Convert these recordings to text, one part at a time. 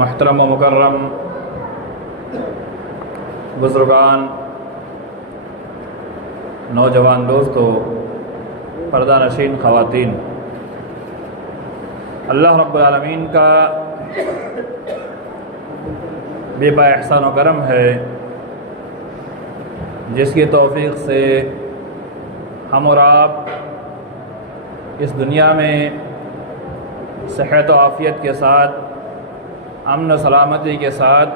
محترم و مکرم بزرگان، نوجوان دوستو، پردہ نشین خواتین، اللہ رب العالمین کا بے پائے احسان و کرم ہے جس کی توفیق سے ہم اور آپ اس دنیا میں صحت و عافیت کے ساتھ، امن و سلامتی کے ساتھ،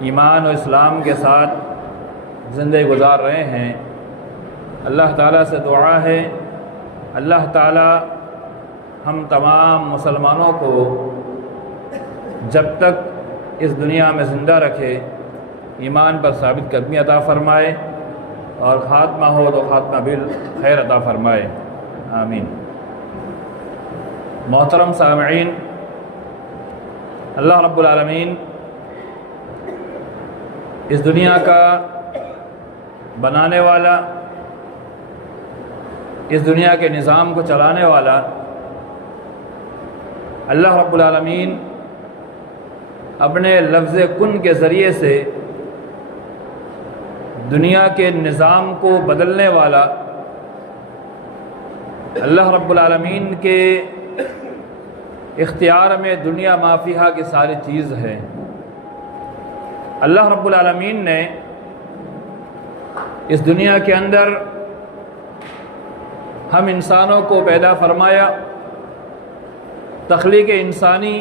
ایمان و اسلام کے ساتھ زندگی گزار رہے ہیں۔ اللہ تعالیٰ سے دعا ہے اللہ تعالیٰ ہم تمام مسلمانوں کو جب تک اس دنیا میں زندہ رکھے ایمان پر ثابت قدمی عطا فرمائے، اور خاتمہ ہو تو خاتمہ بالخیر عطا فرمائے، آمین۔ محترم سامعین، اللہ رب العالمین اس دنیا کا بنانے والا، اس دنیا کے نظام کو چلانے والا اللہ رب العالمین اپنے لفظ کن کے ذریعے سے دنیا کے نظام کو بدلنے والا اللہ رب العالمین کے اختیار میں دنیا ما فیہا کی ساری چیز ہے۔ اللہ رب العالمین نے اس دنیا کے اندر ہم انسانوں کو پیدا فرمایا۔ تخلیق انسانی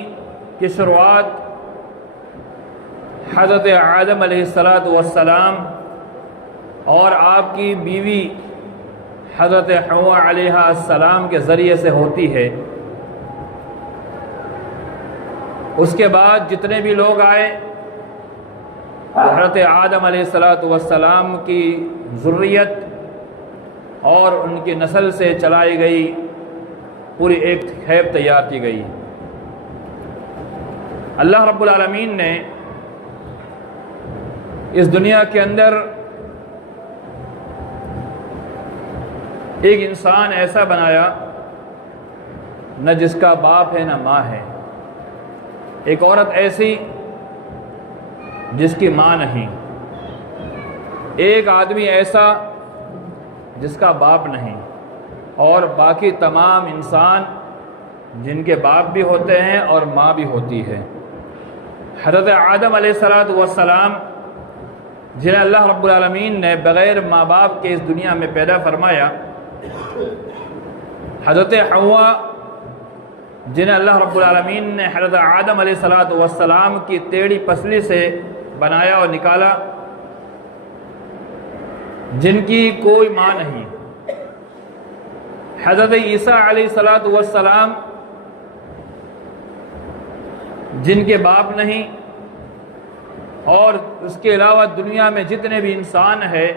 کی شروعات حضرت آدم علیہ السلام اور آپ کی بیوی حضرت حوا علیہ السلام کے ذریعے سے ہوتی ہے۔ اس کے بعد جتنے بھی لوگ آئے حضرت آدم علیہ السلام کی ذریت اور ان کی نسل سے چلائی گئی پوری ایک کھیپ تیار کی گئی۔ اللہ رب العالمین نے اس دنیا کے اندر ایک انسان ایسا بنایا نہ جس کا باپ ہے نہ ماں ہے، ایک عورت ایسی جس کی ماں نہیں، ایک آدمی ایسا جس کا باپ نہیں، اور باقی تمام انسان جن کے باپ بھی ہوتے ہیں اور ماں بھی ہوتی ہے۔ حضرت آدم علیہ السلام جنہیں اللہ رب العالمین نے بغیر ماں باپ کے اس دنیا میں پیدا فرمایا، حضرت حوا جنہیں اللہ رب العالمین نے حضرت آدم علیہ السلام کی ٹیڑھی پسلی سے بنایا اور نکالا، جن کی کوئی ماں نہیں۔ حضرت عیسیٰ علیہ السلام جن کے باپ نہیں، اور اس کے علاوہ دنیا میں جتنے بھی انسان ہیں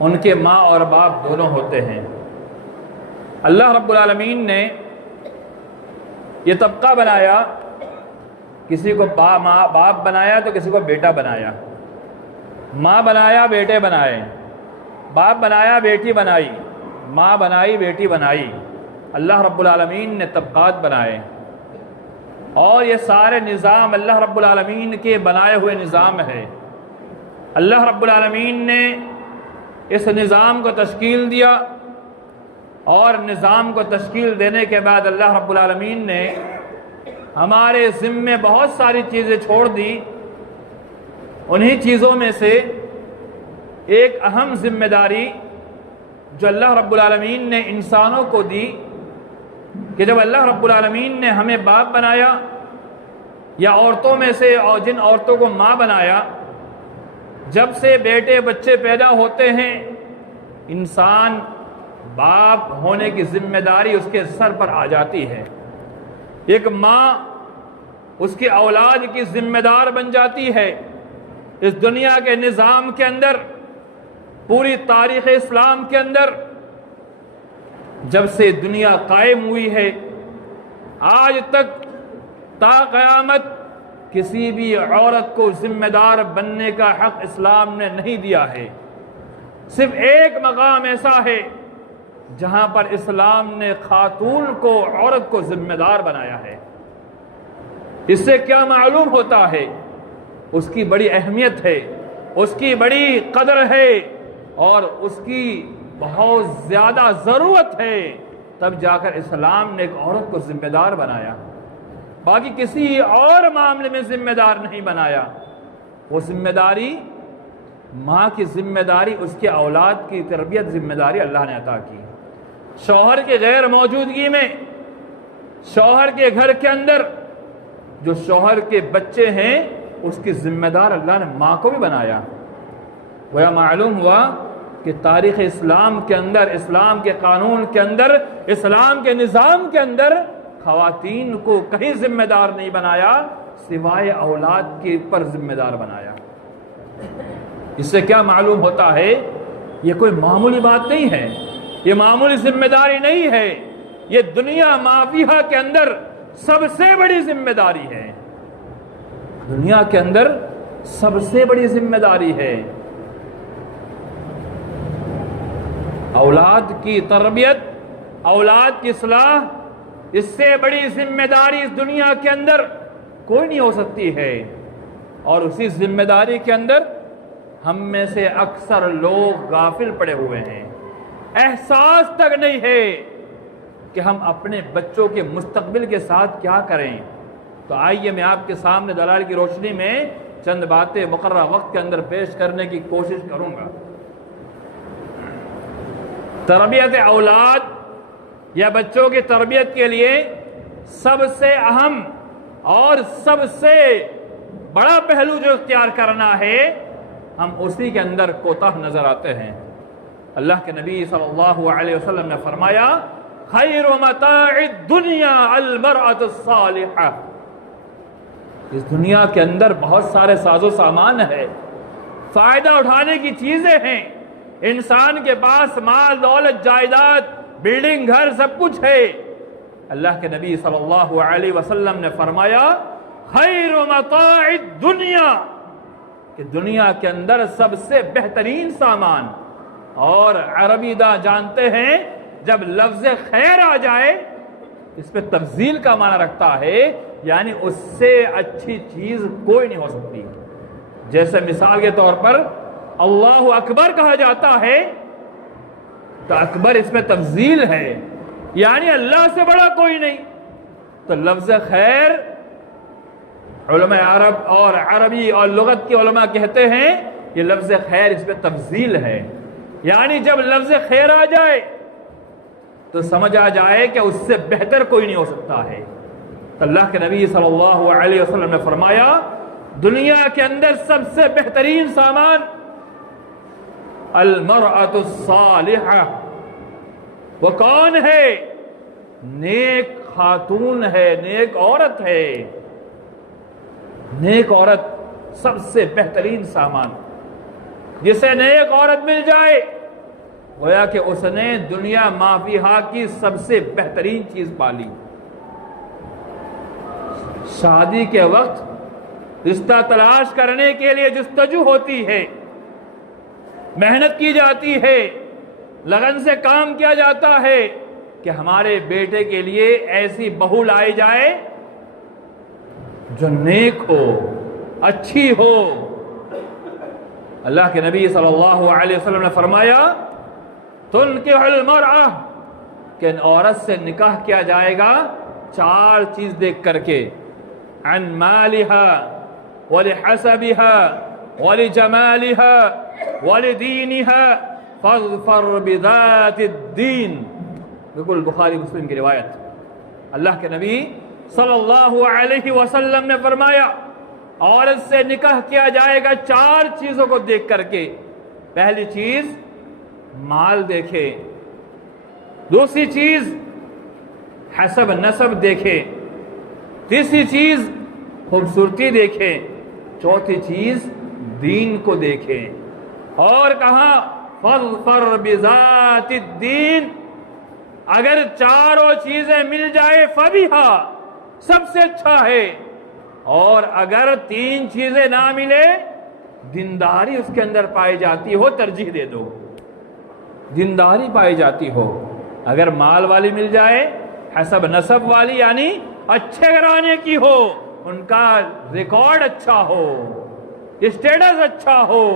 ان کے ماں اور باپ دونوں ہوتے ہیں۔ اللہ رب العالمین نے یہ طبقہ بنایا، کسی کو باپ بنایا تو کسی کو بیٹا بنایا، ماں بنایا بیٹے بنائے، باپ بنایا بیٹی بنائی، ماں بنائی بیٹی بنائی۔ اللہ رب العالمین نے طبقات بنائے، اور یہ سارے نظام اللہ رب العالمین کے بنائے ہوئے نظام ہے۔ اللہ رب العالمین نے اس نظام کو تشکیل دیا، اور نظام کو تشکیل دینے کے بعد اللہ رب العالمین نے ہمارے ذمے بہت ساری چیزیں چھوڑ دی۔ انہی چیزوں میں سے ایک اہم ذمہ داری جو اللہ رب العالمین نے انسانوں کو دی کہ جب اللہ رب العالمین نے ہمیں باپ بنایا، یا عورتوں میں سے اور جن عورتوں کو ماں بنایا، جب سے بیٹے بچے پیدا ہوتے ہیں انسان باپ ہونے کی ذمہ داری اس کے سر پر آ جاتی ہے۔ ایک ماں اس کی اولاد کی ذمہ دار بن جاتی ہے۔ اس دنیا کے نظام کے اندر، پوری تاریخ اسلام کے اندر جب سے دنیا قائم ہوئی ہے آج تک تا قیامت کسی بھی عورت کو ذمہ دار بننے کا حق اسلام نے نہیں دیا ہے۔ صرف ایک مقام ایسا ہے جہاں پر اسلام نے خاتون کو، عورت کو ذمہ دار بنایا ہے۔ اس سے کیا معلوم ہوتا ہے؟ اس کی بڑی اہمیت ہے، اس کی بڑی قدر ہے، اور اس کی بہت زیادہ ضرورت ہے، تب جا کر اسلام نے ایک عورت کو ذمہ دار بنایا، باقی کسی اور معاملے میں ذمہ دار نہیں بنایا۔ وہ ذمہ داری، ماں کی ذمہ داری، اس کے اولاد کی تربیت ذمہ داری اللہ نے عطا کی۔ شوہر کے غیر موجودگی میں، شوہر کے گھر کے اندر جو شوہر کے بچے ہیں اس کی ذمہ دار اللہ نے ماں کو بھی بنایا۔ وہ معلوم ہوا کہ تاریخ اسلام کے اندر، اسلام کے قانون کے اندر، اسلام کے نظام کے اندر خواتین کو کہیں ذمہ دار نہیں بنایا سوائے اولاد کے پر ذمہ دار بنایا۔ اس سے کیا معلوم ہوتا ہے؟ یہ کوئی معمولی بات نہیں ہے، یہ معمولی ذمہ داری نہیں ہے، یہ دنیا مافیہ کے اندر سب سے بڑی ذمہ داری ہے، دنیا کے اندر سب سے بڑی ذمہ داری ہے۔ اولاد کی تربیت، اولاد کی اصلاح، اس سے بڑی ذمہ داری اس دنیا کے اندر کوئی نہیں ہو سکتی ہے۔ اور اسی ذمہ داری کے اندر ہم میں سے اکثر لوگ غافل پڑے ہوئے ہیں، احساس تک نہیں ہے کہ ہم اپنے بچوں کے مستقبل کے ساتھ کیا کریں۔ تو آئیے میں آپ کے سامنے دلائل کی روشنی میں چند باتیں مقررہ وقت کے اندر پیش کرنے کی کوشش کروں گا۔ تربیت اولاد یا بچوں کی تربیت کے لیے سب سے اہم اور سب سے بڑا پہلو جو اختیار کرنا ہے، ہم اسی کے اندر کوتاہ نظر آتے ہیں۔ اللہ کے نبی صلی اللہ علیہ وسلم نے فرمایا، خیر متاع الدنیا المرأة الصالحہ۔ اس دنیا کے اندر بہت سارے ساز و سامان ہے، فائدہ اٹھانے کی چیزیں ہیں، انسان کے پاس مال دولت جائیداد بلڈنگ گھر سب کچھ ہے۔ اللہ کے نبی صلی اللہ علیہ وسلم نے فرمایا، خیر متاع الدنیا، کہ دنیا کے اندر سب سے بہترین سامان۔ اور عربی دا جانتے ہیں جب لفظ خیر آ جائے اس پہ تفضیل کا معنی رکھتا ہے، یعنی اس سے اچھی چیز کوئی نہیں ہو سکتی۔ جیسے مثال کے طور پر اللہ اکبر کہا جاتا ہے تو اکبر اس میں تفضیل ہے، یعنی اللہ سے بڑا کوئی نہیں۔ تو لفظ خیر علماء عرب اور عربی اور لغت کے علماء کہتے ہیں یہ لفظ خیر اس میں تفضیل ہے، یعنی جب لفظ خیر آ جائے تو سمجھ آ جائے کہ اس سے بہتر کوئی نہیں ہو سکتا ہے۔ تو اللہ کے نبی صلی اللہ علیہ وسلم نے فرمایا، دنیا کے اندر سب سے بہترین سامان المرأة الصالحہ۔ وہ کون ہے؟ نیک خاتون ہے، نیک عورت ہے۔ نیک عورت سب سے بہترین سامان، جسے نیک عورت مل جائے گویا کہ اس نے دنیا مافیہا کی سب سے بہترین چیز پالی۔ شادی کے وقت رشتہ تلاش کرنے کے لیے جستجو ہوتی ہے، محنت کی جاتی ہے، لگن سے کام کیا جاتا ہے کہ ہمارے بیٹے کے لیے ایسی بہو لائی جائے جو نیک ہو، اچھی ہو۔ اللہ کے نبی صلی اللہ علیہ وسلم نے فرمایا، تنکح المرأة، کہ عورت سے نکاح کیا جائے گا چار چیز دیکھ کر کے، عن مالها ولحسبها ولجمالها ولدینها فاظفر بذات الدین۔ بالکل بخاری مسلم کی روایت۔ اللہ کے نبی صلی اللہ علیہ وسلم نے فرمایا، عورت سے نکاح کیا جائے گا چار چیزوں کو دیکھ کر کے۔ پہلی چیز مال دیکھے، دوسری چیز حسب نسب دیکھے، تیسری چیز خوبصورتی دیکھے، چوتھی چیز دین کو دیکھے۔ اور کہا فاظفر بذات الدین، اگر چاروں چیزیں مل جائے فبیہا، سب سے اچھا ہے، اور اگر تین چیزیں نہ ملے، دینداری اس کے اندر پائی جاتی ہو، ترجیح دے دو۔ دینداری پائی جاتی ہو، اگر مال والی مل جائے، حسب نسب والی یعنی اچھے گھرانے کی ہو، ان کا ریکارڈ اچھا ہو، اسٹیٹس اچھا ہو،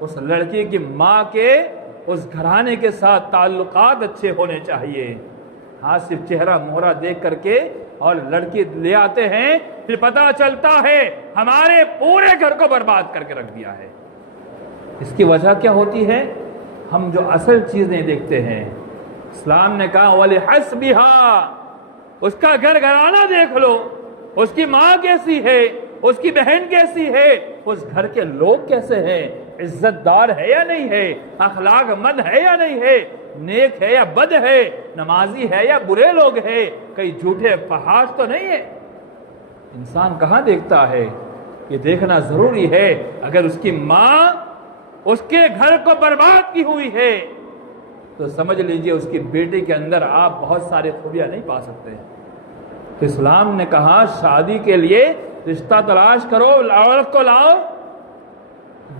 اس لڑکی کی ماں کے اس گھرانے کے ساتھ تعلقات اچھے ہونے چاہیے۔ ہاں صرف چہرہ مہرہ دیکھ کر کے اور لڑکی لے آتے ہیں، پھر پتہ چلتا ہے ہمارے پورے گھر کو برباد کر کے رکھ دیا ہے۔ اس کی وجہ کیا ہوتی ہے؟ ہم جو اصل چیز نہیں دیکھتے ہیں۔ اسلام نے کہا وَلِحَسْبِهَا، اس کا گھر گھرانہ دیکھ لو، اس کی ماں کیسی ہے، اس کی بہن کیسی ہے، اس گھر کے لوگ کیسے ہیں، عزت دار ہے یا نہیں ہے، اخلاق مند ہے یا نہیں ہے، نیک ہے یا بد ہے، نمازی ہے یا برے لوگ ہے، کئی جھوٹے فحاش تو نہیں ہے۔ انسان کہاں دیکھتا ہے؟ یہ دیکھنا ضروری ہے۔ اگر اس کی ماں اس کے گھر کو برباد کی ہوئی ہے تو سمجھ لیجئے اس کی بیٹی کے اندر آپ بہت ساری خوبیاں نہیں پا سکتے۔ تو اسلام نے کہا شادی کے لیے رشتہ تلاش کرو، عورت کو لاؤ،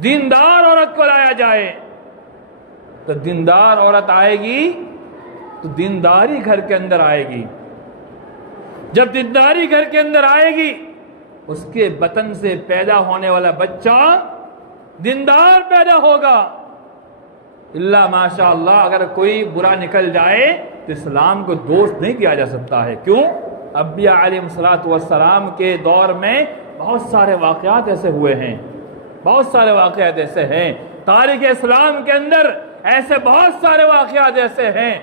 دیندار عورت کو لایا جائے۔ تو دیندار عورت آئے گی تو دینداری گھر کے اندر آئے گی۔ جب دینداری گھر کے اندر آئے گی، اس کے بطن سے پیدا ہونے والا بچہ دیندار پیدا ہوگا۔ اللہ ماشاء اللہ اگر کوئی برا نکل جائے تو اسلام کو دوست نہیں کیا جا سکتا ہے۔ کیوں؟ انبیاء علیہ السلام کے دور میں بہت سارے واقعات ایسے ہوئے ہیں، بہت سارے واقعات ایسے ہیں تاریخ اسلام کے اندر، ایسے بہت سارے واقعات ایسے ہیں۔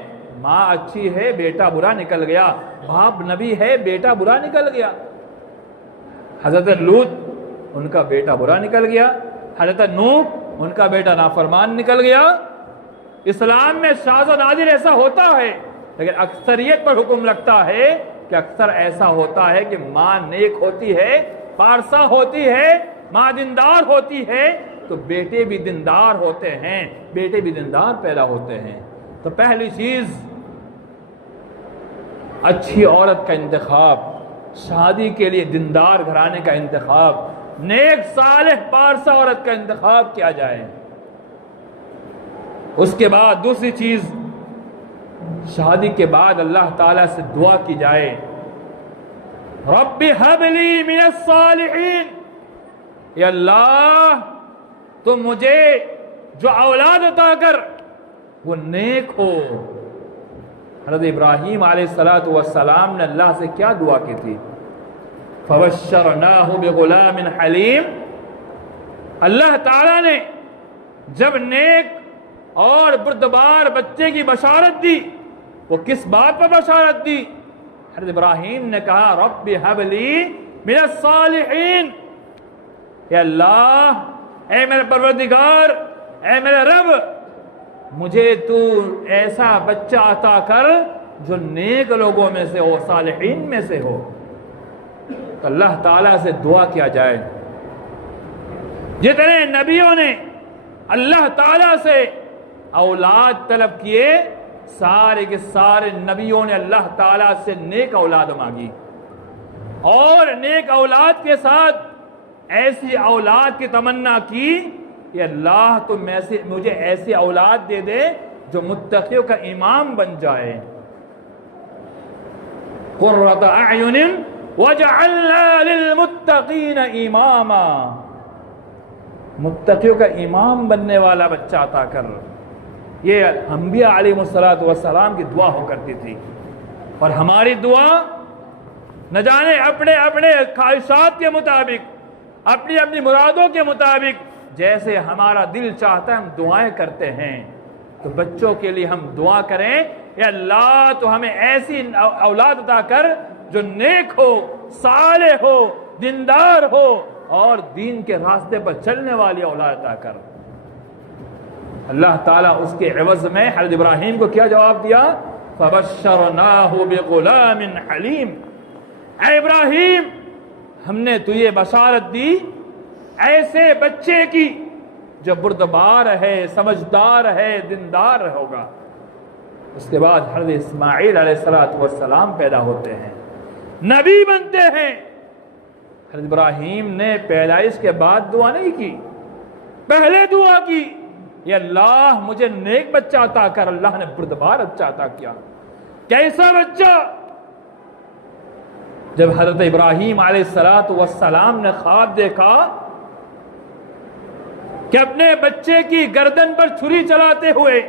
ماں اچھی ہے، بیٹا برا نکل گیا، باپ نبی ہے، بیٹا برا نکل گیا۔ حضرت لوط، ان کا بیٹا برا نکل گیا۔ حضرت نوح، ان کا بیٹا نافرمان نکل گیا۔ اسلام میں شاذ و نادر ایسا ہوتا ہے، لیکن اکثریت پر حکم لگتا ہے کہ اکثر ایسا ہوتا ہے کہ ماں نیک ہوتی ہے، پارسا ہوتی ہے، ماں دیندار ہوتی ہے تو بیٹے بھی دیندار ہوتے ہیں، بیٹے بھی دیندار پیدا ہوتے ہیں۔ تو پہلی چیز اچھی عورت کا انتخاب، شادی کے لیے دیندار گھرانے کا انتخاب، نیک صالح پارسا عورت کا انتخاب کیا جائے۔ اس کے بعد دوسری چیز، شادی کے بعد اللہ تعالیٰ سے دعا کی جائے، رب ہب لی من الصالحین، یا اللہ تم مجھے جو اولاد عطا کر وہ نیک ہو۔ حضرت ابراہیم علیہ السلام نے اللہ سے کیا دعا کی تھی؟ فبشرناہ بغلام حلیم۔ اللہ تعالیٰ نے جب نیک اور بردبار بچے کی بشارت دی، وہ کس بات پر بشارت دی؟ حضرت ابراہیم نے کہا رب ہب لی من الصالحین، اے اللہ، اے میرے پروردگار، اے میرے رب، مجھے تو ایسا بچہ عطا کر جو نیک لوگوں میں سے ہو، صالحین میں سے ہو۔ تو اللہ تعالیٰ سے دعا کیا جائے۔ جتنے نبیوں نے اللہ تعالیٰ سے اولاد طلب کیے، سارے کے سارے نبیوں نے اللہ تعالیٰ سے نیک اولاد مانگی، اور نیک اولاد کے ساتھ ایسی اولاد کی تمنا کی کہ اللہ تم مجھے ایسی اولاد دے دے جو متقیوں کا امام بن جائے۔ قرۃ اعین وجعلنا للمتقین اماما، متقیوں کا امام بننے والا بچہ عطا کر۔ یہ انبیاء علیہ السلام کی دعا ہو کرتی تھی، اور ہماری دعا نہ جانے اپنے اپنے خواہشات کے مطابق، اپنی اپنی مرادوں کے مطابق جیسے ہمارا دل چاہتا ہے ہم دعائیں کرتے ہیں۔ تو بچوں کے لیے ہم دعا کریں، اے اللہ تو ہمیں ایسی اولاد عطا کر جو نیک ہو، صالح ہو، دیندار ہو، اور دین کے راستے پر چلنے والی اولاد عطا کر۔ اللہ تعالیٰ اس کے عوض میں حضرت ابراہیم کو کیا جواب دیا؟ فبشرناہ بغلام حلیم، اے ابراہیم ہم نے تجھے بشارت دی ایسے بچے کی جو بردبار ہے، سمجھدار ہے، دیندار ہوگا۔ اس کے بعد حضرت اسماعیل علیہ السلام پیدا ہوتے ہیں، نبی بنتے ہیں۔ حضرت ابراہیم نے پیدائش کے بعد دعا نہیں کی، پہلے دعا کی، یا اللہ مجھے نیک بچہ عطا کر۔ اللہ نے بردبار بچہ عطا کیا۔ کیسا بچہ؟ جب حضرت ابراہیم علیہ السلام نے خواب دیکھا کہ اپنے بچے کی گردن پر چھری چلاتے ہوئے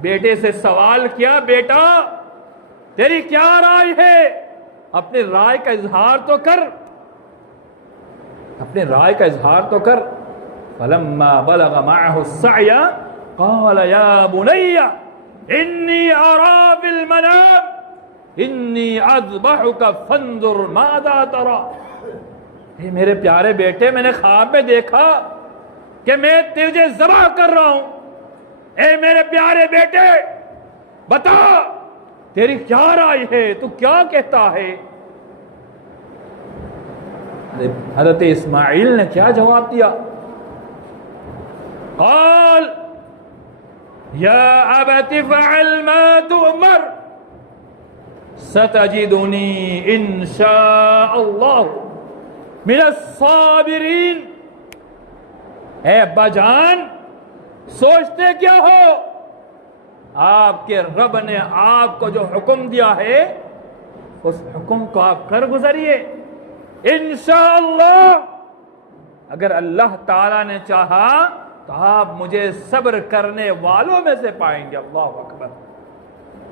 بیٹے سے سوال کیا، بیٹا تیری کیا رائے ہے، اپنی رائے کا اظہار تو کر، اپنے رائے کا اظہار تو کر۔ فلما بلغ معه السعي قال يا بني إني أرى في المنام إني أذبحك فانظر ماذا ترى۔ میرے پیارے بیٹے، میں نے خواب میں دیکھا کہ میں تجھے ذبح کر رہا ہوں، اے میرے پیارے بیٹے بتا تیری کیا رائے ہے، تو کیا کہتا ہے؟ حضرت اسماعیل نے کیا جواب دیا؟ قال یا ابت فعل ما تؤمر ستجدنی ان شاء اللہ من الصابرین۔ اے ابا جان، سوچتے کیا ہو؟ آپ کے رب نے آپ کو جو حکم دیا ہے اس حکم کو آپ کر گزریے، انشاءاللہ اگر اللہ تعالیٰ نے چاہا تو آپ مجھے صبر کرنے والوں میں سے پائیں گے۔ اللہ اکبر۔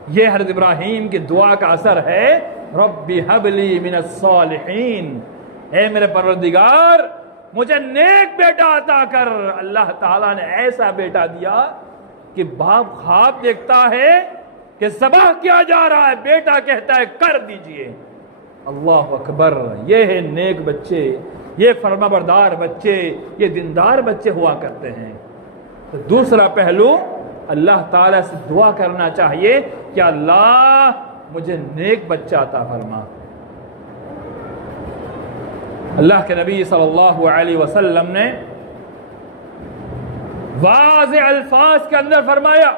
یہ حضرت ابراہیم کی دعا کا اثر ہے، رب ہب لی من الصالحین، اے میرے پروردگار مجھے نیک بیٹا عطا کر۔ اللہ تعالیٰ نے ایسا بیٹا دیا کہ باپ خواب دیکھتا ہے کہ ذبح کیا جا رہا ہے، بیٹا کہتا ہے کر دیجئے۔ اللہ اکبر۔ یہ ہے نیک بچے، یہ فرما بردار بچے، یہ دیندار بچے ہوا کرتے ہیں۔ تو دوسرا پہلو، اللہ تعالیٰ سے دعا کرنا چاہیے کہ اللہ مجھے نیک بچہ عطا فرما۔ اللہ کے نبی صلی اللہ علیہ وسلم نے واضح الفاظ کے اندر فرمایا،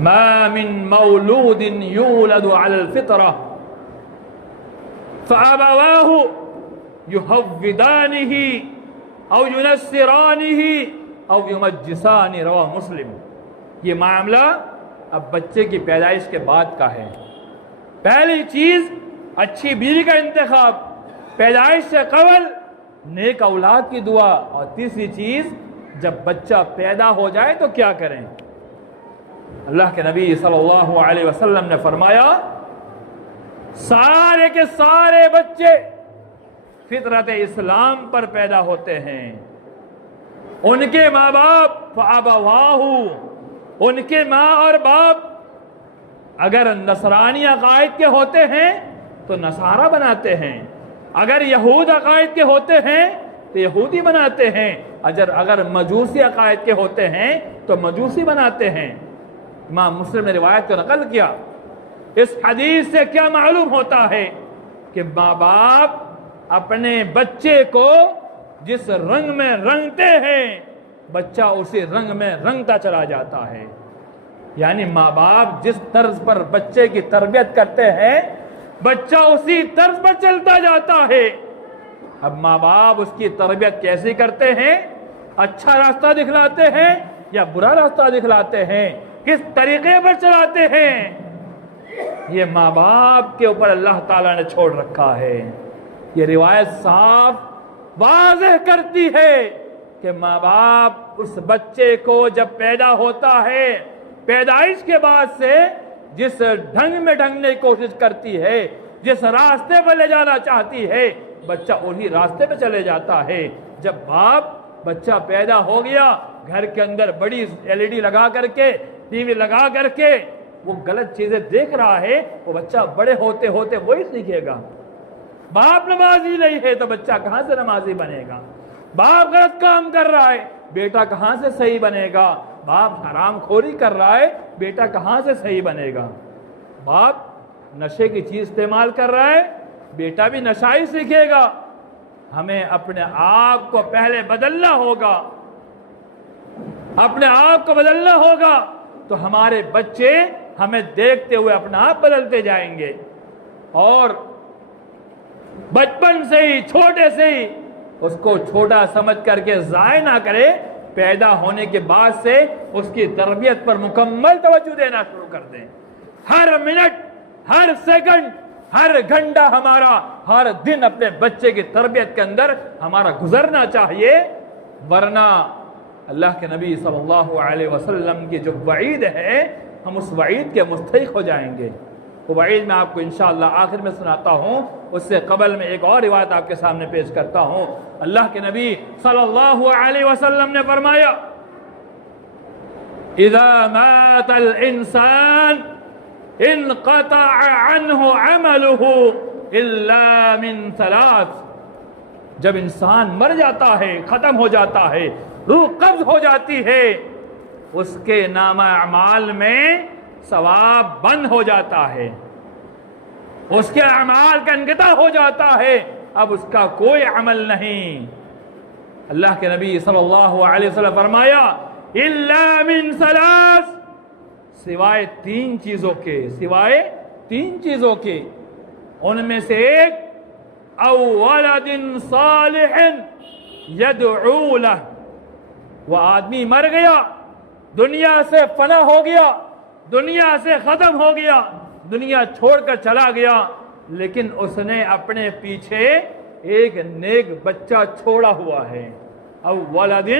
ما من مولود یولد علی الفطرہ فابواہ یحودانہ او ینصرانہ او یمجسانہ، رواہ مسلم۔ یہ معاملہ اب بچے کی پیدائش کے بعد کا ہے۔ پہلی چیز اچھی بیوی کا انتخاب، پیدائش سے قبل نیک اولاد کی دعا، اور تیسری چیز جب بچہ پیدا ہو جائے تو کیا کریں؟ اللہ کے نبی صلی اللہ علیہ وسلم نے فرمایا، سارے کے سارے بچے فطرت اسلام پر پیدا ہوتے ہیں، ان کے ماں باپ فابواہ، ان کے ماں اور باپ اگر نصرانی عقائد کے ہوتے ہیں تو نصارہ بناتے ہیں، اگر یہود عقائد کے ہوتے ہیں تو یہودی بناتے ہیں، اگر مجوسی عقائد کے ہوتے ہیں تو مجوسی بناتے ہیں۔ امام مسلم نے روایت کو نقل کیا۔ اس حدیث سے کیا معلوم ہوتا ہے کہ ماں باپ اپنے بچے کو جس رنگ میں رنگتے ہیں بچہ اسی رنگ میں رنگتا چلا جاتا ہے۔ یعنی ماں باپ جس طرز پر بچے کی تربیت کرتے ہیں بچہ اسی طرز پر چلتا جاتا ہے۔ اب ماں باپ اس کی تربیت کیسی کرتے ہیں؟ اچھا راستہ دکھلاتے ہیں یا برا راستہ دکھلاتے ہیں؟ کس طریقے پر چلاتے ہیں؟ یہ ماں باپ کے اوپر اللہ تعالیٰ نے چھوڑ رکھا ہے۔ یہ روایت صاف واضح کرتی ہے کہ ماں باپ اس بچے کو جب پیدا ہوتا ہے پیدائش کے بعد سے جس ڈھنگ میں ڈھنگنے کی کوشش کرتی ہے، جس راستے پر لے جانا چاہتی ہے بچہ وہی راستے پہ چلے جاتا ہے۔ جب باپ بچہ پیدا ہو گیا گھر کے اندر بڑی LED لگا کر کے ٹی وی لگا کر کے وہ غلط چیزیں دیکھ رہا ہے، وہ بچہ بڑے ہوتے ہوتے وہی سیکھے گا۔ باپ نمازی نہیں ہے تو بچہ کہاں سے نمازی بنے گا؟ باپ غلط کام کر رہا ہے بیٹا کہاں سے صحیح بنے گا؟ باپ حرام خوری کر رہا ہے بیٹا کہاں سے صحیح بنے گا؟ باپ نشے کی چیز استعمال کر رہا ہے بیٹا بھی نشہ ہی سیکھے گا۔ ہمیں اپنے آپ کو پہلے بدلنا ہوگا، اپنے آپ کو بدلنا ہوگا تو ہمارے بچے ہمیں دیکھتے ہوئے اپنا آپ بدلتے جائیں گے۔ اور بچپن سے ہی چھوٹے سے ہی اس کو چھوٹا سمجھ کر کے ضائع نہ کرے، پیدا ہونے کے بعد سے اس کی تربیت پر مکمل توجہ دینا شروع کر دیں۔ ہر منٹ ہر سیکنڈ ہر گھنٹہ ہمارا ہر دن اپنے بچے کی تربیت کے اندر ہمارا گزرنا چاہیے، ورنہ اللہ کے نبی صلی اللہ علیہ وسلم کی جو وعید ہے ہم اس وعید کے مستحق ہو جائیں گے۔ وہ وعید میں آپ کو انشاءاللہ آخر میں سناتا ہوں، اس سے قبل میں ایک اور روایت آپ کے سامنے پیش کرتا ہوں۔ اللہ کے نبی صلی اللہ علیہ وسلم نے فرمایا اذا مات الانسان انقطع عنه عمله الا من ثلاث، جب انسان مر جاتا ہے، ختم ہو جاتا ہے، روح قبض ہو جاتی ہے، اس کے نامہ اعمال میں ثواب بند ہو جاتا ہے، اس کے اعمال کا انقطاع ہو جاتا ہے، اب اس کا کوئی عمل نہیں۔ اللہ کے نبی صلی اللہ علیہ وسلم فرمایا الا من ثلاث، سوائے تین چیزوں کے، سوائے تین چیزوں کے، ان میں سے ایک او ولد صالح یدعو لہ، وہ آدمی مر گیا، دنیا سے فنا ہو گیا، دنیا سے ختم ہو گیا، دنیا چھوڑ کر چلا گیا، لیکن اس نے اپنے پیچھے ایک نیک بچہ چھوڑا ہوا ہے۔ او ولد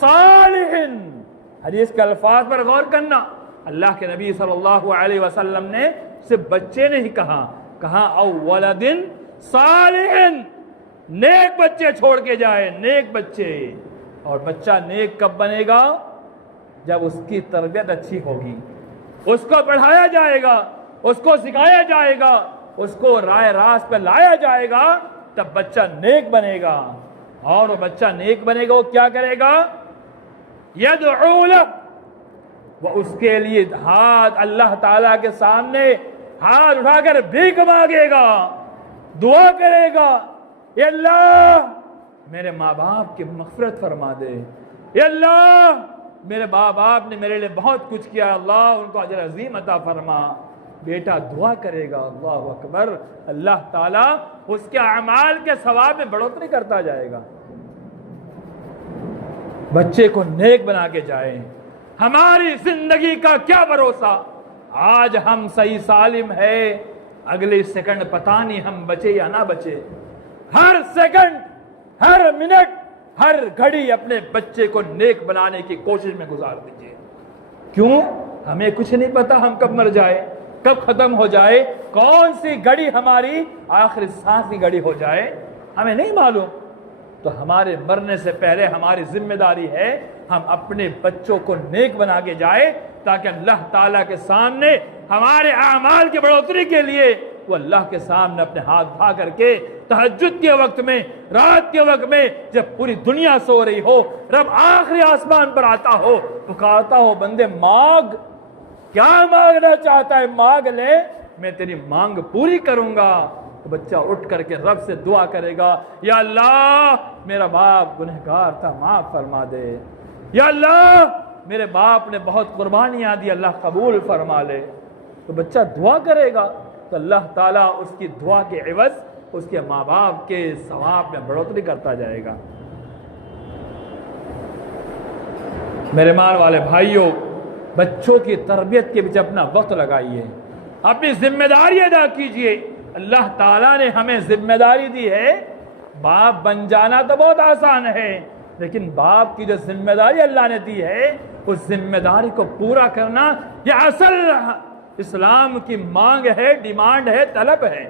صالح، حدیث کے الفاظ پر غور کرنا، اللہ کے نبی صلی اللہ علیہ وسلم نے صرف بچے نہیں کہا او ولد صالح، نیک بچے چھوڑ کے جائے، نیک بچے۔ اور بچہ نیک کب بنے گا؟ جب اس کی تربیت اچھی ہوگی، اس کو پڑھایا جائے گا، اس کو سکھایا جائے گا، اس کو رائے راست پہ لایا جائے گا، تب بچہ نیک بنے گا۔ اور وہ بچہ نیک بنے گا، وہ کیا کرے گا؟ یدعو لہ، وہ اس کے لیے ہاتھ اللہ تعالیٰ کے سامنے ہاتھ اٹھا کر بھیک مانگے گا، دعا کرے گا، اے اللہ میرے ماں باپ کی مغفرت فرما دے، اے اللہ میرے ماں باپ نے میرے لیے بہت کچھ کیا، اللہ ان کو اجر عظیم عطا فرما۔ بیٹا دعا کرے گا، اللہ اکبر، اللہ تعالیٰ اس کے اعمال کے ثواب میں بڑھوتری کرتا جائے گا۔ بچے کو نیک بنا کے جائیں۔ ہماری زندگی کا کیا بھروسہ؟ آج ہم صحیح سالم ہے، اگلے سیکنڈ پتہ نہیں ہم بچے یا نہ بچے۔ ہر سیکنڈ، ہر منٹ، ہر گھڑی اپنے بچے کو نیک بنانے کی کوشش میں گزار دیجیے۔ کیوں؟ ہمیں کچھ نہیں پتا ہم کب مر جائے، کب ختم ہو جائے، کون سی گھڑی ہماری آخری سانس کی گھڑی ہو جائے، ہمیں نہیں معلوم۔ تو ہمارے مرنے سے پہلے ہماری ذمہ داری ہے ہم اپنے بچوں کو نیک بنا کے جائے، تاکہ اللہ تعالیٰ کے سامنے ہمارے اعمال کی بڑھوتری کے لیے وہ اللہ کے سامنے اپنے ہاتھ اٹھا کر کے تہجد کے وقت میں، رات کے وقت میں، جب پوری دنیا سو رہی ہو، رب آخری آسمان پر آتا ہو، پکارتا ہو بندے مانگ، کیا مانگنا چاہتا ہے مانگ لے، میں تیری مانگ پوری کروں گا۔ تو بچہ اٹھ کر کے رب سے دعا کرے گا، یا اللہ میرا باپ گنہگار تھا، معاف فرما دے، یا اللہ میرے باپ نے بہت قربانیاں دی، اللہ قبول فرما لے۔ تو بچہ دعا کرے گا تو اللہ تعالیٰ اس کی دعا کے عوض اس کے ماں باپ کے ثواب میں بڑھوتری کرتا جائے گا۔ میرے مال والے بھائیوں، بچوں کی تربیت کے پیچھے اپنا وقت لگائیے، اپنی ذمہ داری ادا کیجئے۔ اللہ تعالیٰ نے ہمیں ذمہ داری دی ہے، باپ بن جانا تو بہت آسان ہے، لیکن باپ کی جو ذمہ داری اللہ نے دی ہے، اس ذمہ داری کو پورا کرنا یہ اصل اسلام کی مانگ ہے، ڈیمانڈ ہے، طلب ہے۔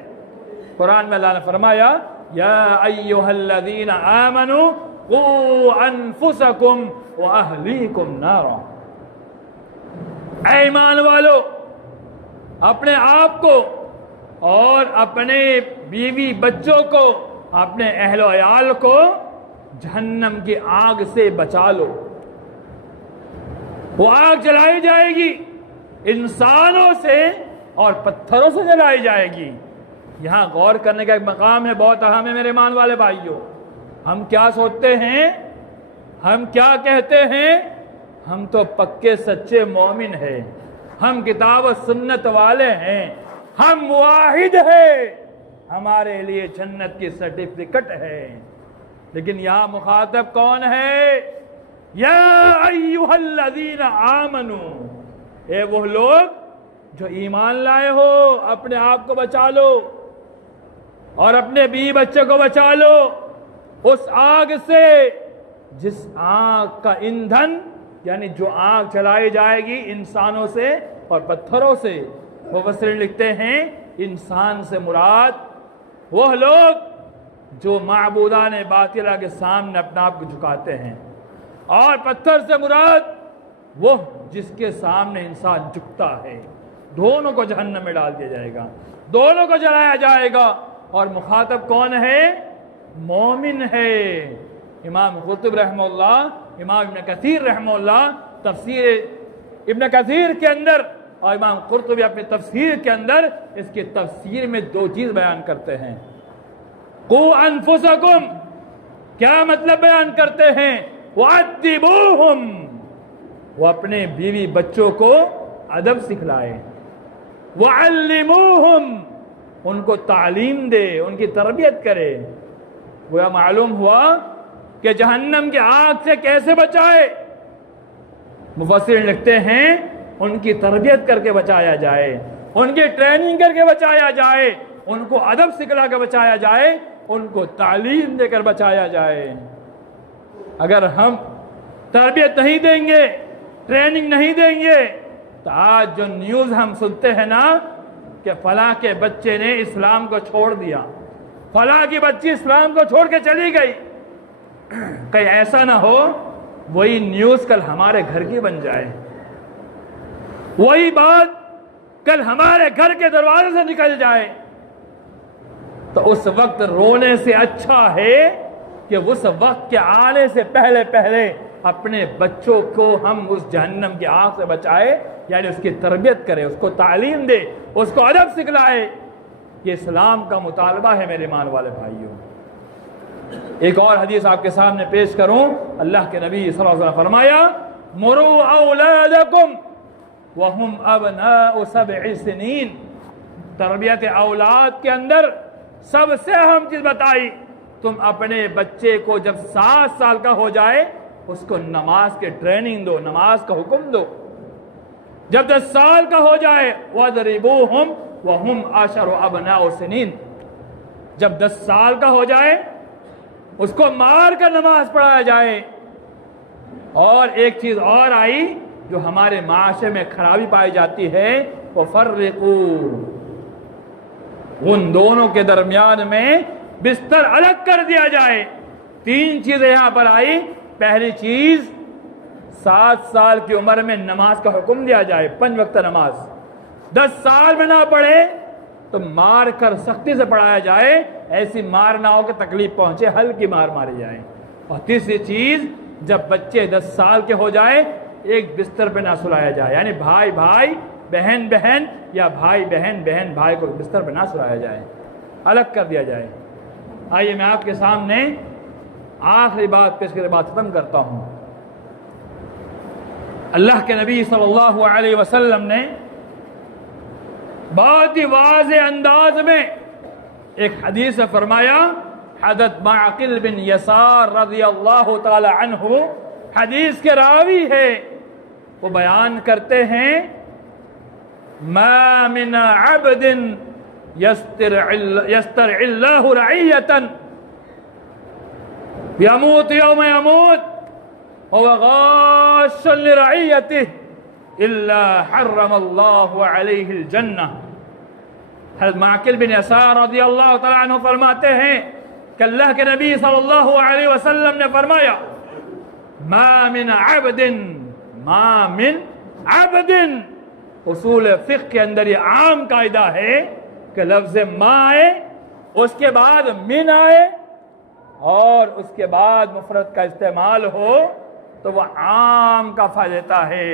قرآن میں اللہ نے فرمایا یا ایھا الذین آمنوا قوا انفسکم واہلیکم نارا، اے ایمان والو اپنے آپ کو اور اپنے بیوی بچوں کو، اپنے اہل و عیال کو جہنم کی آگ سے بچا لو۔ وہ آگ جلائی جائے گی، انسانوں سے اور پتھروں سے جلائی جائے گی۔ یہاں غور کرنے کا ایک مقام ہے، بہت اہم ہے میرے مان والے بھائیوں۔ ہم کیا سوچتے ہیں، ہم کیا کہتے ہیں، ہم تو پکے سچے مومن ہیں، ہم کتاب و سنت والے ہیں، ہم واحد ہیں، ہمارے لیے جنت کی سرٹیفکیٹ ہے۔ لیکن یہاں مخاطب کون ہے؟ یا ایھا الذین آمنو، اے وہ لوگ جو ایمان لائے ہو اپنے آپ کو بچا لو اور اپنے بیوی بچے کو بچا لو اس آگ سے جس آگ کا ایندھن یعنی جو آگ چلائی جائے گی انسانوں سے اور پتھروں سے. مفسرین لکھتے ہیں انسان سے مراد وہ لوگ جو معبودان باطلہ کے سامنے اپنا آپ کو جھکاتے ہیں اور پتھر سے مراد وہ جس کے سامنے انسان جھکتا ہے. دونوں کو جہنم میں ڈال دیا جائے گا, دونوں کو جلایا جائے گا. اور مخاطب کون ہے؟ مومن ہے. امام قرطبی رحمہ اللہ, امام ابن کثیر رحمہ اللہ تفسیر ابن کثیر کے اندر اور امام قرطبی اپنی تفسیر کے اندر اس کی تفسیر میں دو چیز بیان کرتے ہیں. قو انفسکم, کیا مطلب بیان کرتے ہیں؟ وَعَدِّبُوهُمْ, وہ اپنے بیوی بچوں کو ادب سکھلائے. وَعَلِّمُوهُمْ, ان کو تعلیم دے, ان کی تربیت کرے. وہ معلوم ہوا کہ جہنم کی آگ سے کیسے بچائے. مفسرین لکھتے ہیں ان کی تربیت کر کے بچایا جائے, ان کی ٹریننگ کر کے بچایا جائے, ان کو ادب سکھلا کے بچایا جائے, ان کو تعلیم دے کر بچایا جائے. اگر ہم تربیت نہیں دیں گے, ٹریننگ نہیں دیں گے, تو آج جو نیوز ہم سنتے ہیں نا کہ فلاں کے بچے نے اسلام کو چھوڑ دیا, فلاں کی بچی اسلام کو چھوڑ کے چلی گئی, کہیں ایسا نہ ہو وہی نیوز کل ہمارے گھر کی بن جائے, وہی بات کل ہمارے گھر کے دروازے سے نکل جائے. تو اس وقت رونے سے اچھا ہے کہ اس وقت کے آنے سے پہلے پہلے اپنے بچوں کو ہم اس جہنم کی آگ سے بچائے, یعنی اس کی تربیت کرے, اس کو تعلیم دے, اس کو ادب سکھلائے. یہ اسلام کا مطالبہ ہے میرے ایمان والے بھائیوں. ایک اور حدیث آپ کے سامنے پیش کروں. اللہ کے نبی صلی اللہ علیہ وسلم فرمایا مروا اولادکم وهم ابناء 7 سنین. تربیت اولاد کے اندر سب سے اہم چیز بتائی, تم اپنے بچے کو جب 7 سال کا ہو جائے اس کو نماز کے ٹریننگ دو, نماز کا حکم دو. جب 10 سال کا ہو جائے وَضْرِبُوهُمْ وَهُمْ عَشَرُ أَبْنَاءُ سِنِينَ, جب 10 سال کا ہو جائے اس کو مار کر نماز پڑھایا جائے. اور ایک چیز اور آئی جو ہمارے معاشرے میں خرابی پائی جاتی ہے, وَفَرِّقُوا, ان دونوں کے درمیان میں بستر الگ کر دیا جائے. 3 چیزیں یہاں پر آئی. پہلی چیز 7 سال کی عمر میں نماز کا حکم دیا جائے, 5 وقت نماز. 10 سال میں نہ پڑھے تو مار کر سختی سے پڑھایا جائے, ایسی مار نہ ہو کہ تکلیف پہنچے, ہلکی مار ماری جائے. اور تیسری چیز جب بچے 10 سال کے ہو جائے ایک بستر پہ نہ سلایا جائے, یعنی بھائی بھائی بہن بہن یا بھائی بہن بہن بھائی کو بستر پہ نہ سلایا جائے, الگ کر دیا جائے. آئیے میں آپ کے سامنے آخری بات پیش کر بات ختم کرتا ہوں. اللہ کے نبی صلی اللہ علیہ وسلم نے بہت ہی واضح انداز میں ایک حدیث میں فرمایا. حضرت معقل بن یسار رضی اللہ تعالی عنہ حدیث کے راوی ہے, وہ بیان کرتے ہیں ما من عبد یسترع اللہ رعیتا یموت یوم یموت وهو غاش لرعیته الا حرم اللہ علیہ الجنہ. حضرت معقل بن یسار رضی اللہ تعالیٰ عنہ فرماتے ہیں کہ اللہ کے نبی صلی اللہ علیہ وسلم نے فرمایا ما من عبد, ما من عبد, اصول فقہ کے اندر یہ عام قاعدہ ہے کہ لفظ ما آئے اس کے بعد من آئے اور اس کے بعد مفرد کا استعمال ہو تو وہ عام کا فائدہ دیتا ہے,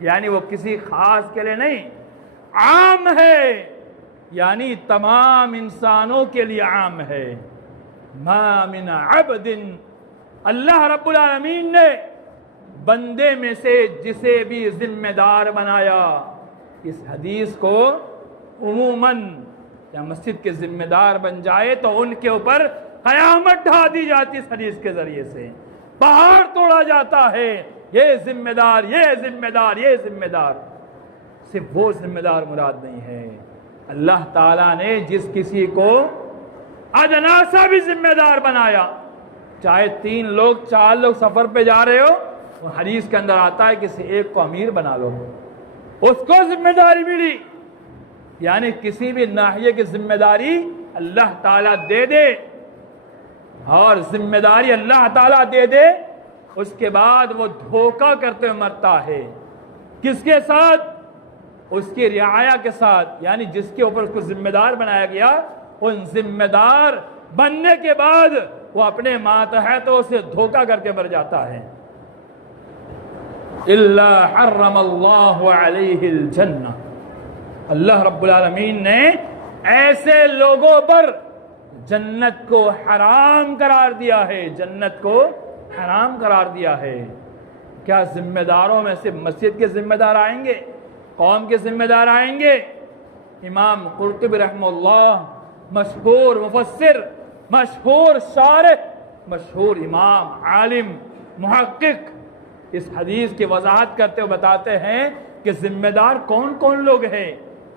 یعنی وہ کسی خاص کے لیے نہیں, عام ہے, یعنی تمام انسانوں کے لیے عام ہے. ما من عبد, اللہ رب العالمین نے بندے میں سے جسے بھی ذمہ دار بنایا, اس حدیث کو عموماً یا مسجد کے ذمہ دار بن جائے تو ان کے اوپر قیامت ڈھا دی جاتی اس حدیث کے ذریعے سے, پہاڑ توڑا جاتا ہے, یہ ذمہ دار, یہ ذمہ دار, یہ ذمہ دار. صرف وہ ذمہ دار مراد نہیں ہے، اللہ تعالیٰ نے جس کسی کو ادنا سا بھی ذمہ دار بنایا، چاہے 3 لوگ 4 لوگ سفر پہ جا رہے ہو، وہ حدیث کے اندر آتا ہے کسی ایک کو امیر بنا لو، اس کو ذمہ داری ملی، یعنی کسی بھی ناحیے کی ذمہ داری اللہ تعالیٰ دے دے، اور ذمہ داری اللہ تعالیٰ دے دے، اس کے بعد وہ دھوکہ کرتے ہوئے مرتا ہے، کس کے ساتھ؟ اس کی رعایا کے ساتھ، یعنی جس کے اوپر اس کو ذمہ دار بنایا گیا، ان ذمہ دار بننے کے بعد وہ اپنے ماتحتوں سے دھوکہ کر کے مر جاتا ہے۔ الا حرم اللہ علیہ الجنہ، اللہ رب العالمین نے ایسے لوگوں پر جنت کو حرام قرار دیا ہے، جنت کو حرام قرار دیا ہے۔ کیا ذمہ داروں میں سے مسجد کے ذمہ دار آئیں گے؟ قوم کے ذمہ دار آئیں گے؟ امام قرطبی رحمہ اللہ، مشہور مفسر، مشہور شارح، مشہور امام، عالم، محقق، اس حدیث کی وضاحت کرتے ہوئے بتاتے ہیں کہ ذمہ دار کون کون لوگ ہیں۔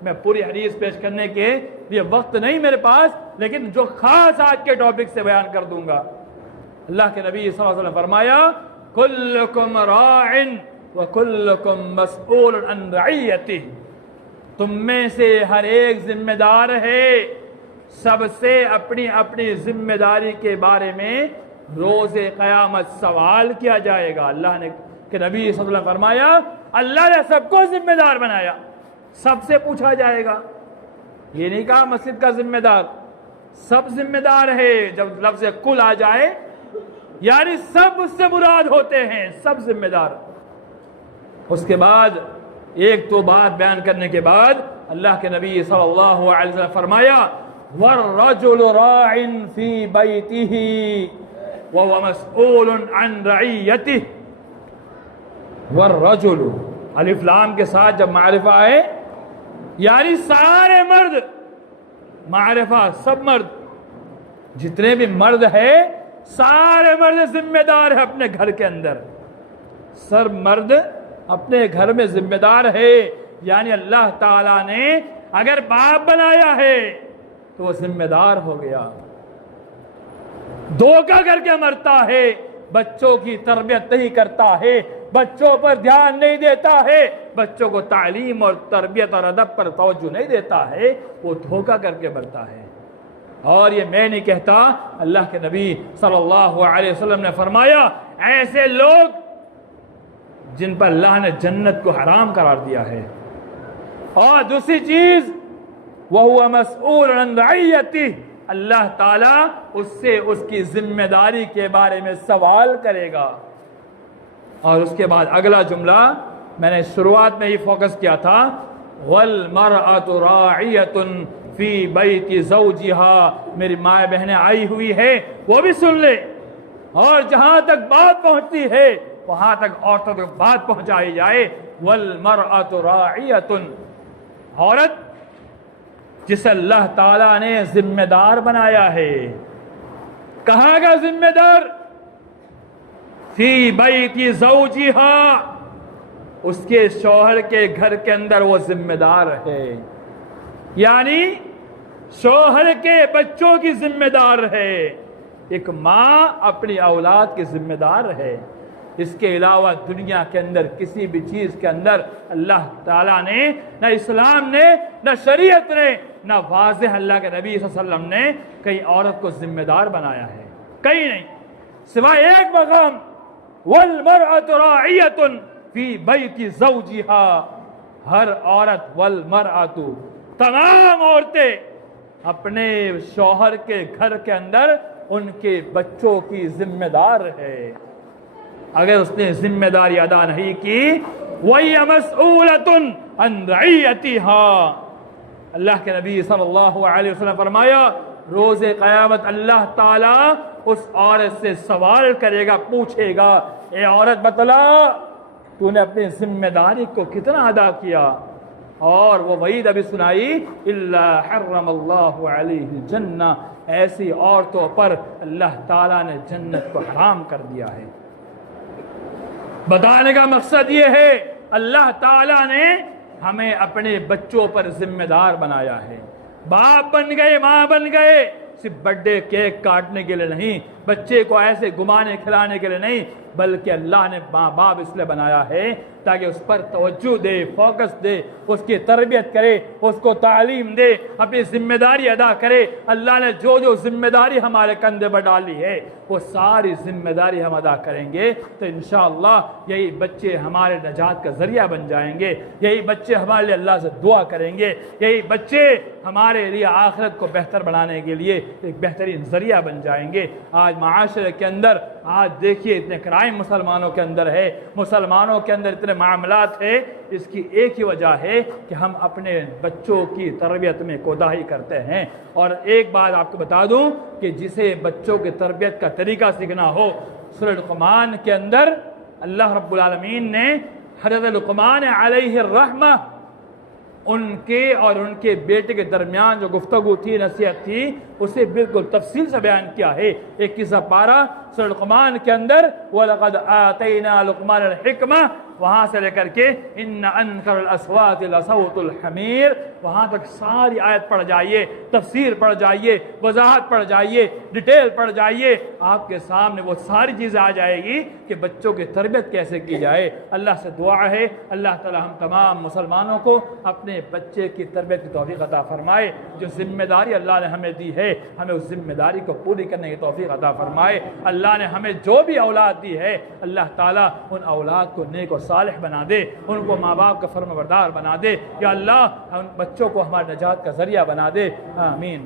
میں پوری حدیث پیش کرنے کے لیے وقت نہیں میرے پاس، لیکن جو خاص آج کے ٹاپک سے بیان کر دوں گا۔ اللہ کے نبی صلی اللہ علیہ وسلم فرمایا، کلکم راع وکلکم مسئول عن رعیتہ، تم میں سے ہر ایک ذمہ دار ہے، سب سے اپنی اپنی ذمہ داری کے بارے میں روز قیامت سوال کیا جائے گا۔ اللہ نے کہ نبی صلی اللہ علیہ وسلم فرمایا، اللہ نے سب کو ذمہ دار بنایا، سب سے پوچھا جائے گا۔ یہ نہیں کہا مسجد کا ذمہ دار، سب ذمہ دار ہے۔ جب لفظ کل آ جائے یعنی سب اس سے مراد ہوتے ہیں، سب ذمہ دار۔ اس کے بعد ایک تو بات بیان کرنے کے بعد اللہ کے نبی صلی اللہ علیہ وسلم فرمایا، وَالرَّجُلُ رَاعٍ فِي بَيْتِهِ وَهُوَ مَسْئُولٌ عَنْ رَعِيَّتِهِ۔ وَالرَّجُلُ، الف لام کے ساتھ جب معرفہ آئے یعنی سارے مرد، معرفہ سب مرد، جتنے بھی مرد ہے سارے مرد ذمہ دار ہے اپنے گھر کے اندر، سر مرد اپنے گھر میں ذمہ دار ہے، یعنی اللہ تعالیٰ نے اگر باپ بنایا ہے تو وہ ذمہ دار ہو گیا۔ دھوکہ کر کے مرتا ہے، بچوں کی تربیت نہیں کرتا ہے، بچوں پر دھیان نہیں دیتا ہے، بچوں کو تعلیم اور تربیت اور ادب پر توجہ نہیں دیتا ہے، وہ دھوکہ کر کے مرتا ہے۔ اور یہ میں نہیں کہتا، اللہ کے نبی صلی اللہ علیہ وسلم نے فرمایا، ایسے لوگ جن پر اللہ نے جنت کو حرام قرار دیا ہے۔ اور دوسری چیز، وَهُوَ مَسْئُولٌ عَنْ رَعِيَّتِهِ، اللہ تعالیٰ اس سے اس کی ذمہ داری کے بارے میں سوال کرے گا۔ اور اس کے بعد اگلا جملہ میں نے شروعات میں ہی فوکس کیا تھا، وَالْمَرْأَةُ رَاعِيَةٌ فِي بَيْتِ زَوْجِهَا، میری مائیں بہنیں آئی ہوئی ہے وہ بھی سن لے، اور جہاں تک بات پہنچتی ہے وہاں تک عورتوں تک بات پہنچائی جائے۔ وَالْمَرْأَةُ رَاعِيَةٌ، عورت جسے اللہ تعالیٰ نے ذمہ دار بنایا ہے، کہاں کا ذمہ دار؟ فی بیت زوجہا، اس کے شوہر کے گھر کے اندر وہ ذمہ دار ہے، یعنی شوہر کے بچوں کی ذمہ دار ہے۔ ایک ماں اپنی اولاد کی ذمہ دار ہے، اس کے علاوہ دنیا کے اندر کسی بھی چیز کے اندر اللہ تعالیٰ نے، نہ اسلام نے، نہ شریعت نے، نہ واضح اللہ کے نبی صلی اللہ علیہ وسلم نے کئی عورت کو ذمہ دار بنایا ہے، کئی نہیں، سوائے ایک مقام، وَالْمَرْأَةُ رَاعِيَةٌ فِي بَيْتِ زَوْجِهَا، ہر عورت، وَالْمَرْأَةُ، تمام عورتیں اپنے شوہر کے گھر کے اندر ان کے بچوں کی ذمہ دار ہے۔ اگر اس نے ذمہ داری ادا نہیں کی، وَهِيَ مَسْئُولَةٌ عَنْ رَعِيَّتِهَا، اللہ کے نبی صلی اللہ علیہ وسلم فرمایا، روز قیامت اللہ تعالیٰ اس عورت سے سوال کرے گا، پوچھے گا، اے عورت بتلا تو نے اپنی ذمہ داری کو کتنا ادا کیا؟ اور وہ وعید ابھی سنائی، الا حرم اللہ علیہ الجنہ، ایسی عورتوں پر اللہ تعالیٰ نے جنت کو حرام کر دیا ہے۔ بتانے کا مقصد یہ ہے، اللہ تعالیٰ نے ہمیں اپنے بچوں پر ذمہ دار بنایا ہے. باپ بن گئے، ماں بن گئے، صرف برتھ ڈے کیک کاٹنے کے لیے نہیں، بچے کو ایسے گھمانے کھلانے کے لیے نہیں، بلکہ اللہ نے ماں باپ اس لیے بنایا ہے تاکہ اس پر توجہ دے، فوکس دے، اس کی تربیت کرے، اس کو تعلیم دے، اپنی ذمہ داری ادا کرے. اللہ نے جو جو ذمہ داری ہمارے کندھے پر ڈالی ہے وہ ساری ذمہ داری ہم ادا کریں گے تو انشاءاللہ یہی بچے ہمارے نجات کا ذریعہ بن جائیں گے. یہی بچے ہمارے لیے اللہ سے دعا کریں گے. یہی بچے ہمارے لیے آخرت کو بہتر بنانے کے لیے ایک بہترین ذریعہ بن جائیں گے. آج معاشرے کے اندر آج دیکھیے اتنے کرائم مسلمانوں کے اندر ہے، مسلمانوں کے اندر اتنے معاملات ہے. اس کی ایک ہی وجہ ہے کہ ہم اپنے بچوں کی تربیت میں کوتاہی کرتے ہیں. اور ایک بات آپ کو بتا دوں کہ جسے بچوں کی تربیت کا طریقہ سیکھنا ہو، سورہ لقمان کے اندر اللہ رب العالمین نے حضرت لقمان علیہ الرحمہ ان کے اور ان کے بیٹے کے درمیان جو گفتگو تھی، نصیحت تھی، اسے بالکل تفصیل سے بیان کیا ہے. 21 پارہ سورہ لقمان کے اندر وَلَقَدْ آتَيْنَا لُقْمَانَ الْحِكْمَةَ، وہاں سے لے کر کے اِنَّ أَنكَرَ الْأَصْوَاتِ لَصَوْتُ الْحَمِيرِ، وہاں تک ساری آیت پڑھ جائیے، تفسیر پڑھ جائیے، وضاحت پڑھ جائیے، ڈیٹیل پڑھ جائیے، آپ کے سامنے وہ ساری چیزیں آ جائے گی کہ بچوں کی تربیت کیسے کی جائے. اللہ سے دعا ہے اللہ تعالی ہم تمام مسلمانوں کو اپنے بچے کی تربیت کی توفیق عطا فرمائے. جو ذمہ داری اللہ نے ہمیں دی ہے ہمیں اس ذمہ داری کو پوری کرنے کی توفیق عطا فرمائے. اللہ نے ہمیں جو بھی اولاد دی ہے اللہ تعالیٰ ان اولاد کو نیک و صالح بنا دے، ان کو ماں باپ کا فرمانبردار بنا دے. یا اللہ ان بچوں کو ہمارے نجات کا ذریعہ بنا دے. آمین.